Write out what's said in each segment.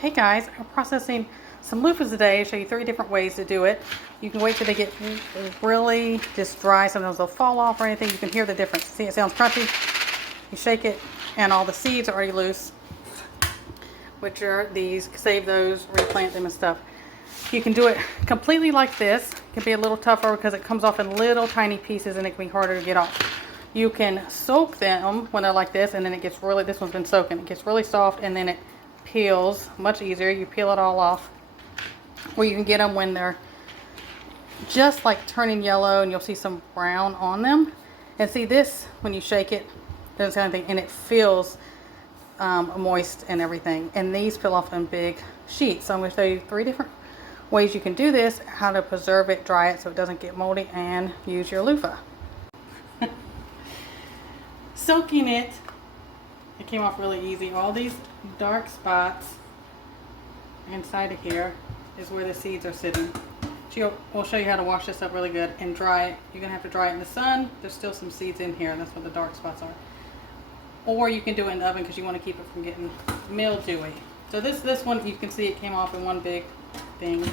Hey guys, I'm processing some loofahs today. I'll show you 3 different ways to do it. You can wait till they get really just dry. Sometimes they'll fall off or anything. You can hear the difference. See, it sounds crunchy. You shake it and all the seeds are already loose, which are these. Save those, replant them and stuff. You can do it completely like this. It can be a little tougher because it comes off in little tiny pieces and it can be harder to get off. You can soak them when they're like this, and then it gets really, this one's been soaking, it gets really soft, and then it peels much easier. You peel it all off. Or you can get them when they're just like turning yellow and you'll see some brown on them. And see, this, when you shake it, doesn't say anything, and it feels moist and everything. And these peel off in big sheets. So I'm going to show you 3 different ways you can do this, how to preserve it, dry it so it doesn't get moldy, and use your loofah. Soaking it, it came off really easy. All these dark spots inside of here is where the seeds are sitting. We'll show you how to wash this up really good and dry it. You're going to have to dry it in the sun. There's still some seeds in here, and that's what the dark spots are. Or you can do it in the oven because you want to keep it from getting mildewy. So this one, you can see it came off in one big thing.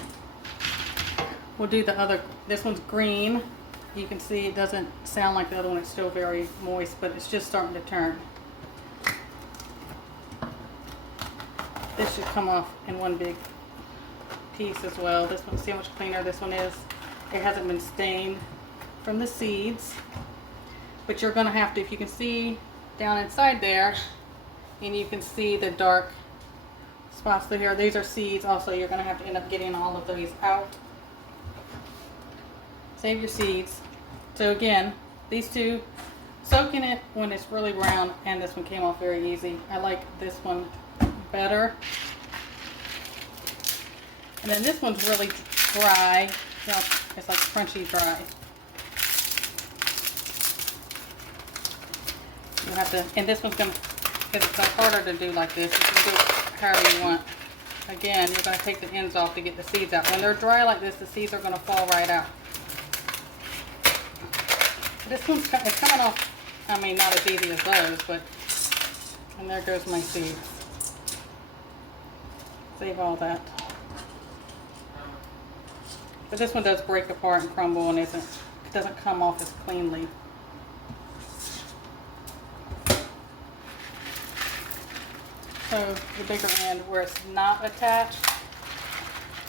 We'll do the other. This one's green. You can see it doesn't sound like the other one. It's still very moist, but it's just starting to turn. This should come off in one big piece as well. This one, see how much cleaner this one is. It hasn't been stained from the seeds, but you're going to have to, if you can see down inside there, and you can see the dark spots through here, these are seeds also. You're going to have to end up getting all of these out. Save your seeds. So again, these 2, soaking it when it's really brown, and this one came off very easy. I like this one better. And then this one's really dry. It's like crunchy dry. You'll have to, and this one's going to, because it's harder to do like this, you can do it however you want. Again, you're going to take the ends off to get the seeds out. When they're dry like this, the seeds are going to fall right out. This one's it's coming off, I mean, not as easy as those, but, and there goes my seeds. Save all that. But this one does break apart and crumble, and it doesn't come off as cleanly. So the bigger end where it's not attached,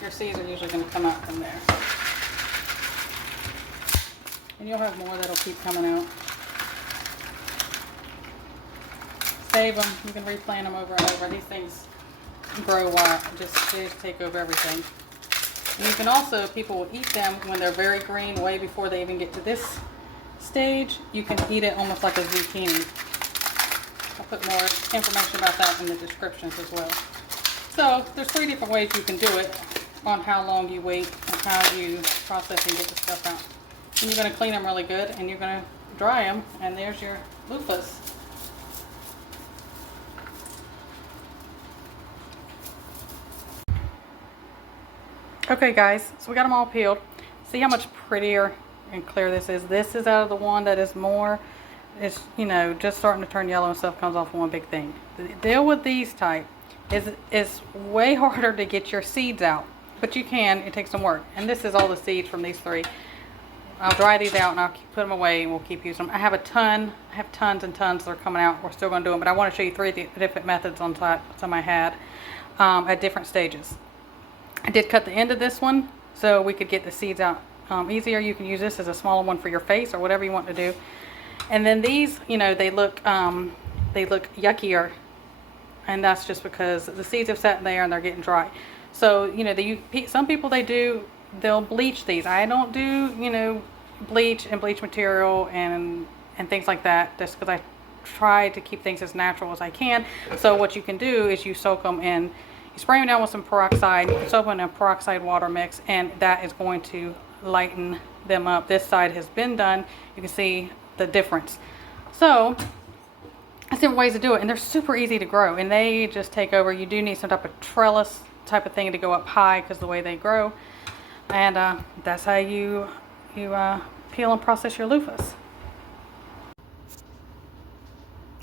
your seeds are usually going to come out from there. And you'll have more that'll keep coming out. Save them. You can replant them over and over. These things grow wild. They just take over everything. And you can also, people will eat them when they're very green, way before they even get to this stage. You can eat it almost like a zucchini. I'll put more information about that in the descriptions as well. So there's 3 different ways you can do it on how long you wait and how you process and get the stuff out. And you're going to clean them really good, and you're going to dry them, and there's your loofahs. Okay guys, so we got them all peeled. See how much prettier and clear this is. This is out of the one that is more, it's, you know, just starting to turn yellow and stuff comes off one big thing. The deal with these type is way harder to get your seeds out, but you can. It takes some work. And this is all the seeds from these 3. I'll dry these out and I'll put them away, and we'll keep using them. I have tons and tons that are coming out. We're still going to do them, but I want to show you 3 different methods on some I had at different stages. I did cut the end of this one so we could get the seeds out easier. You can use this as a smaller one for your face or whatever you want to do. And then these, you know, they look yuckier, and that's just because the seeds have sat in there and they're getting dry. So, you know, some people they'll bleach these. I don't do, you know, bleach and bleach material and things like that, just because I try to keep things as natural as I can. So what you can do is you soak them in, you spray them down with some peroxide, you can soak them in a peroxide water mix, and that is going to lighten them up. This side has been done. You can see the difference. So there's different ways to do it, and they're super easy to grow, and they just take over. You do need some type of trellis type of thing to go up high because the way they grow. And that's how you peel and process your loofahs.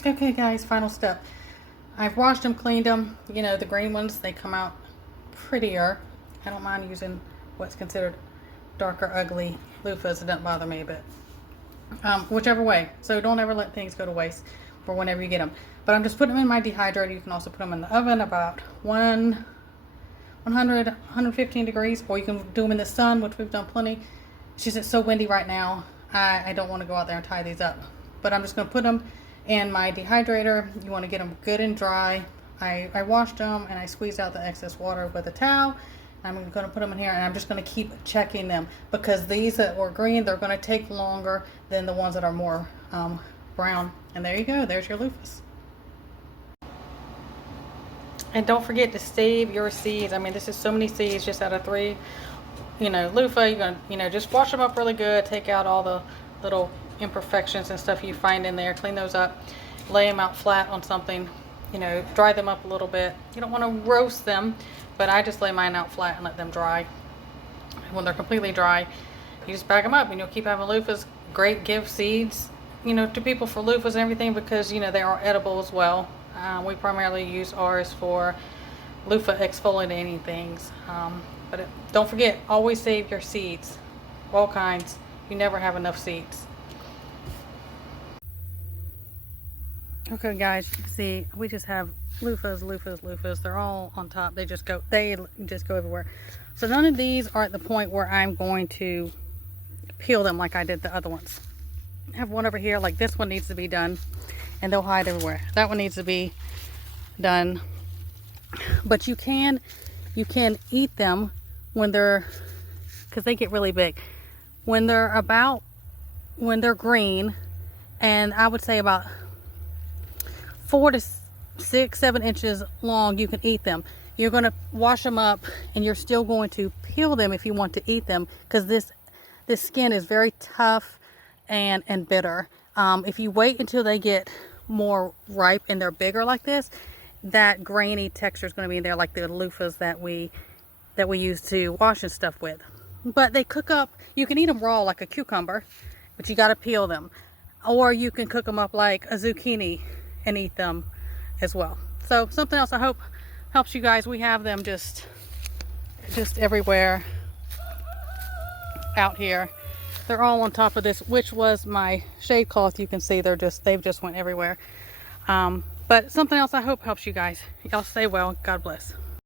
Okay guys, final step. I've washed them, cleaned them. You know, the green ones, they come out prettier. I don't mind using what's considered darker, ugly loofahs. It doesn't bother me, but whichever way. So don't ever let things go to waste for whenever you get them. But I'm just putting them in my dehydrator. You can also put them in the oven about 115 degrees, or you can do them in the sun, which we've done plenty. It's just, it's so windy right now. I don't want to go out there and tie these up. But I'm just going to put them in my dehydrator. You want to get them good and dry. I washed them and I squeezed out the excess water with a towel. I'm going to put them in here, and I'm just going to keep checking them, because these that were green, they're going to take longer than the ones that are more brown. And there you go. There's your loofahs. And don't forget to save your seeds. I mean, this is so many seeds just out of 3. You know, loofah, you're going to, you know, just wash them up really good. Take out all the little imperfections and stuff you find in there. Clean those up. Lay them out flat on something. You know, dry them up a little bit. You don't want to roast them, but I just lay mine out flat and let them dry. When they're completely dry, you just bag them up, and you'll keep having loofahs. Great gift seeds, you know, to people for loofahs and everything, because, you know, they are edible as well. We primarily use ours for loofah exfoliating things. Don't forget, always save your seeds. All kinds. You never have enough seeds. Okay guys, you can see we just have loofahs. They're all on top. They just go everywhere. So none of these are at the point where I'm going to peel them like I did the other ones. I have one over here, like this one needs to be done, and they'll hide everywhere. That one needs to be done. But you can eat them when they're, because they get really big. When they're green, and I would say about 4 to 6, 7 inches long, you can eat them. You're going to wash them up, and you're still going to peel them if you want to eat them, because this skin is very tough and bitter. If you wait until they get more ripe and they're bigger like this, that grainy texture is going to be in there, like the loofahs that we use to wash and stuff with. But they cook up. You can eat them raw like a cucumber, but you got to peel them. Or you can cook them up like a zucchini and eat them as well. So something else I hope helps you guys. We have them just everywhere out here. They're all on top of this, which was my shade cloth. You can see they've just went everywhere. But something else I hope helps you guys. Y'all stay well. God bless.